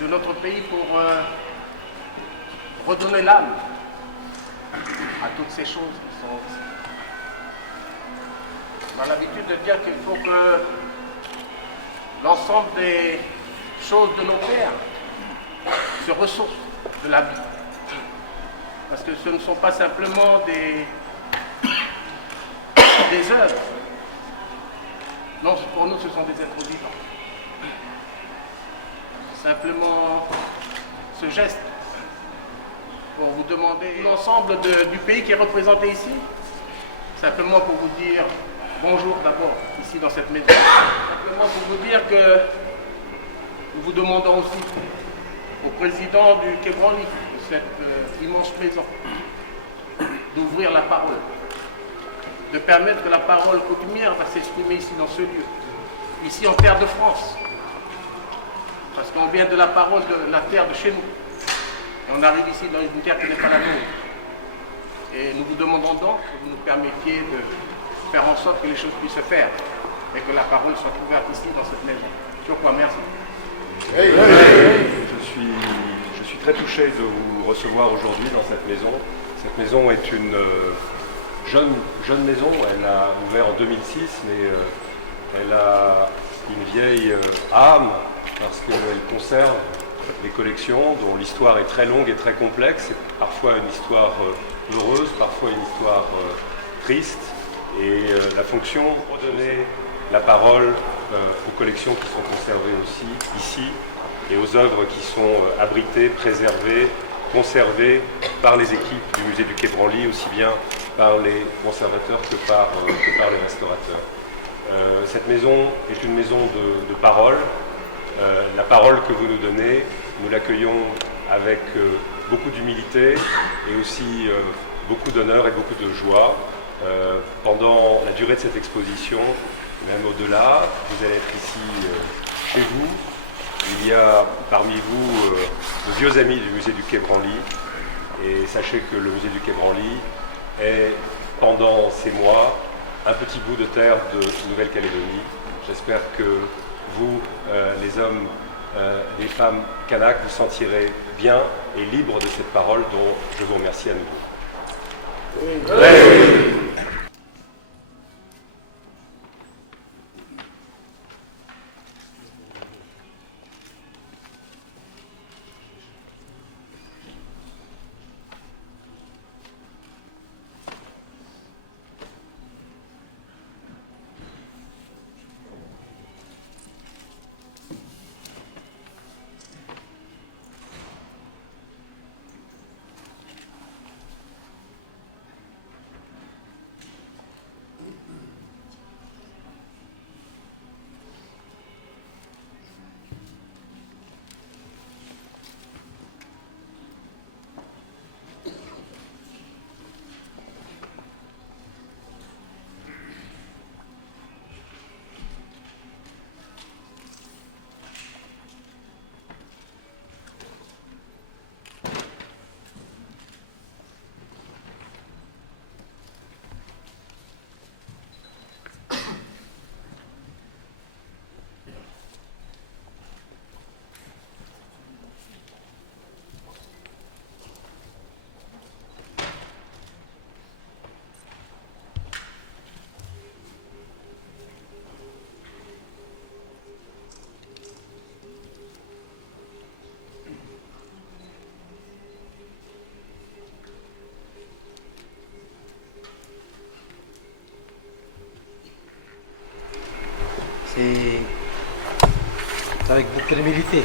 de notre pays pour redonner l'âme à toutes ces choses qui sont... On a l'habitude de dire qu'il faut que l'ensemble des choses de nos pères se ressourcent de la vie. Parce que ce ne sont pas simplement des œuvres. Non, pour nous, ce sont des êtres vivants. Simplement ce geste pour vous demander l'ensemble du pays qui est représenté ici, simplement pour vous dire bonjour d'abord, ici dans cette maison. Simplement pour vous dire que nous vous demandons aussi au président du Quai Branly, de cette immense maison, d'ouvrir la parole, de permettre que la parole coutumière va s'exprimer ici dans ce lieu, ici en terre de France. Parce qu'on vient de la parole de la terre de chez nous. Et on arrive ici dans une terre qui n'est pas la nôtre. Et nous vous demandons donc que vous nous permettiez de faire en sorte que les choses puissent se faire et que la parole soit ouverte ici dans cette maison. Sur quoi, merci. Je suis très touché de vous recevoir aujourd'hui dans cette maison. Cette maison est une jeune maison. Elle a ouvert en 2006, mais elle a une vieille âme parce qu'elle conserve des collections dont l'histoire est très longue et très complexe. C'est parfois une histoire heureuse, parfois une histoire triste. Et la fonction de redonner la parole aux collections qui sont conservées aussi ici et aux œuvres qui sont abritées, préservées, conservées par les équipes du musée du Quai Branly, aussi bien par les conservateurs que par les restaurateurs. Cette maison est une maison de parole. La parole que vous nous donnez, nous l'accueillons avec beaucoup d'humilité et aussi beaucoup d'honneur et beaucoup de joie. Pendant la durée de cette exposition, même au-delà, vous allez être ici chez vous. Il y a parmi vous de vieux amis du musée du Quai Branly. Et sachez que le musée du Quai Branly est, pendant ces mois, un petit bout de terre de Nouvelle-Calédonie. J'espère que vous, les hommes, les femmes Kanak, vous sentirez bien et libres de cette parole dont je vous remercie à nouveau. Oui. C'est avec beaucoup d'humilité,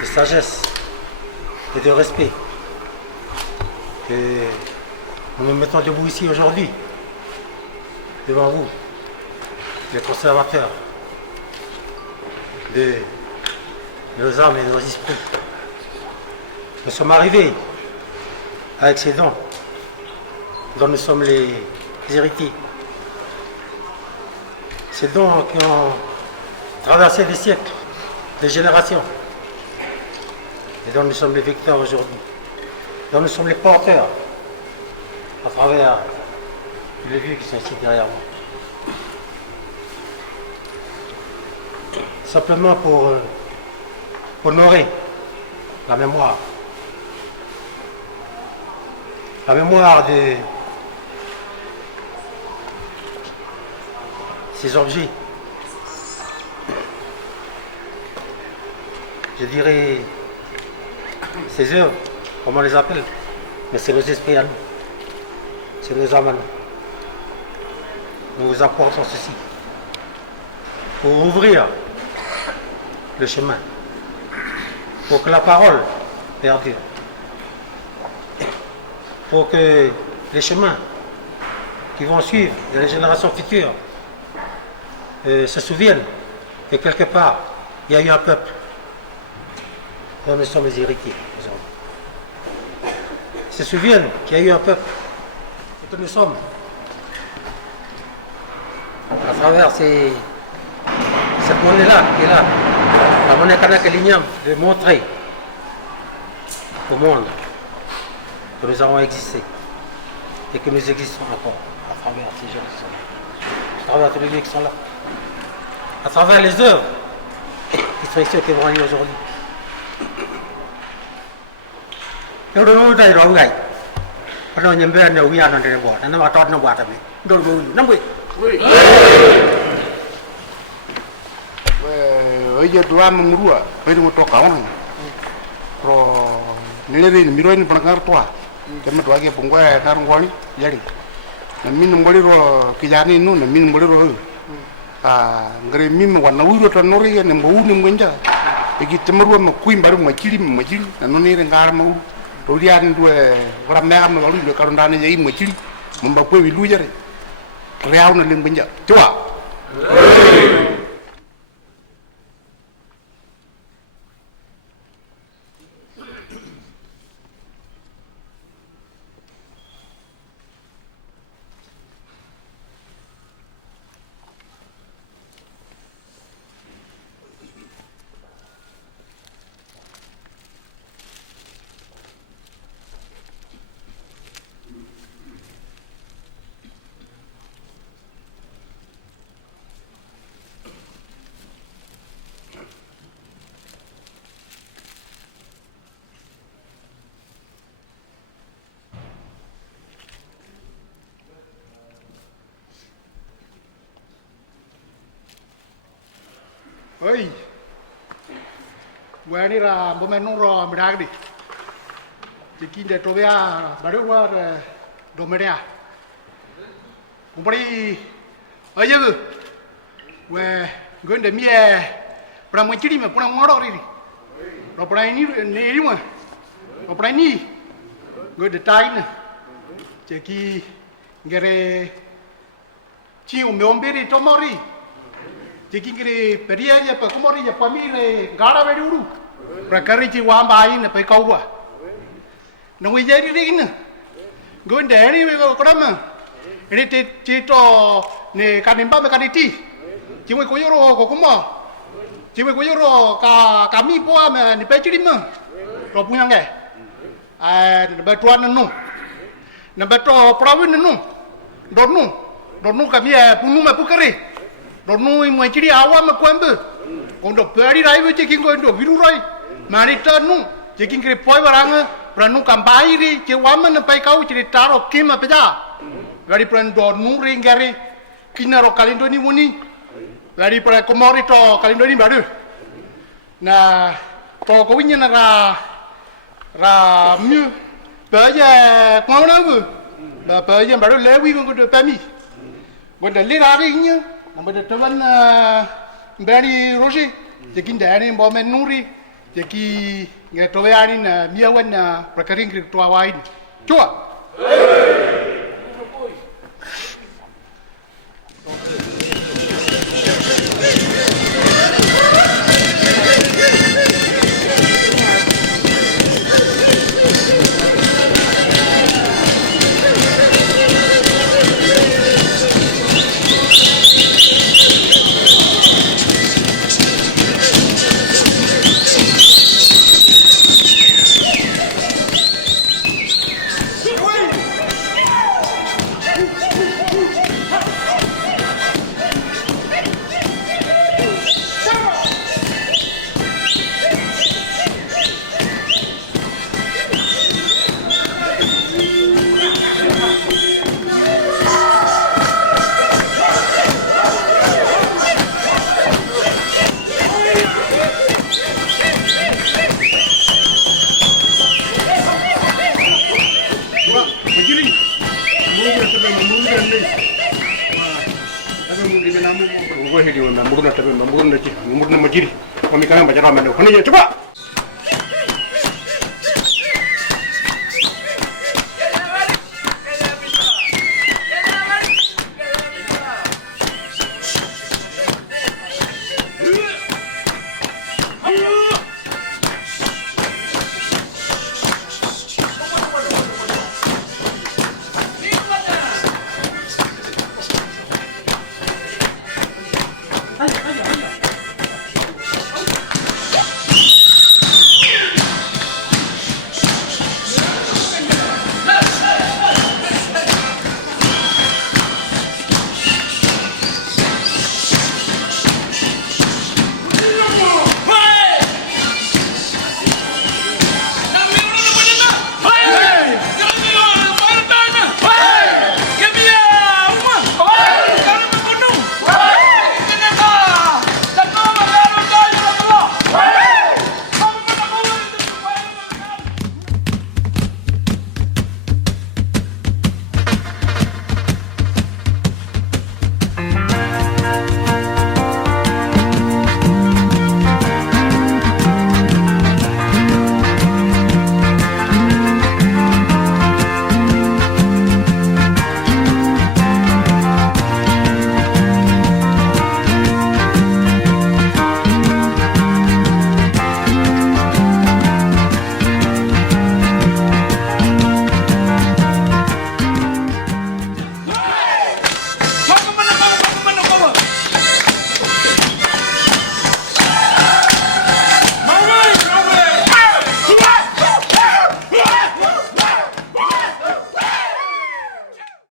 de sagesse et de respect que nous nous mettons debout ici aujourd'hui, devant vous, les conservateurs de nos âmes et de nos esprits. Nous sommes arrivés avec ces dons dont nous sommes les héritiers. Ces dons qui ont traversé des siècles, des générations, et dont nous sommes les vecteurs aujourd'hui, dont nous sommes les porteurs à travers les vieux qui sont ici derrière moi. Simplement pour honorer la mémoire. La mémoire de ces objets. Je dirais ces œuvres, comme on les appelle, mais c'est nos esprits à nous. C'est nos âmes à nous. Nous vous apportons ceci pour ouvrir le chemin, pour que la parole perdure, pour que les chemins qui vont suivre dans les générations futures se souviennent que quelque part, il y a eu un peuple dont nous sommes les héritiers aujourd'hui. Se souviennent qu'il y a eu un peuple et que nous sommes, à travers cette monnaie-là qui est là, la monnaie Kanak et Lignam, de montrer au monde que nous avons existé et que nous existons encore à travers ces gens qui sont là, à travers tous les lieux qui sont là, à travers les œuvres qui sont ici au Québrani aujourd'hui. Oye dua mengurua, pede mo toka ona. Pro nilere ni miro ni pangar toa. Kema toa ke pungwa tar ngoli yari. Na min ngoli ro kijani nu na min ngoli ro. Ngare min wana wuro to nori ne mbo uni mwenja. Egi temru mo kuin baru majili na no ni ngar mo. To rian due ora mega mo lu ka ndane yai majili. Mba po wi lu yare. Reau na ling benja. Coba. Oi, gue ni ra bố mẹ nung ro mình đang đi, chỉ kinh để trôi à, bà đứa qua đồ mẹ nè, cũng phải ở dưới, gue gue để mía, bà muốn chỉ đi mà bà muốn đâu đi, rồi bà này ní đi mà, rồi bà này gue để tay nè, chỉ khi cái này chiều mấy hôm đi cho mori. Jadi kiri peria je pa kumori je pamire gara beri uru. Prakari ci wamba ini pa kau dua. Nunggu jadi ini. Gue dari me ko krama. Ini cito ne kanimba me kaniti. Cimwe koyoro ko kuma. Cimwe koyoro kami poa me ni peciri me. Ro punya nge. Betuan nenu. Na beto prawin nenu. Donu kami punu me pukari. Donu mo chiri awa ma kwambe kondo peri rai we checking kondo viru rai mari tanu checking kre poi barang pranu kambai ri che wama na pai kau chiri taro kima peja gari pran donu ringare kinaro kalindoni muni gari pra komori to kalindoni baru na to ko winya na ra myu baja kwao na bu ba baja baru lewi ngondo pami ngondo lirari nya Nama dia teman Bernie Roger, jadi dari Bomen Nuri, jadi nggak tahu ya ni miawan perkering kripto awain. Coba. ကြီးတွေမမီကမ်းမှာကျွန်တော်မလို့ခဏကြီးကျုပ်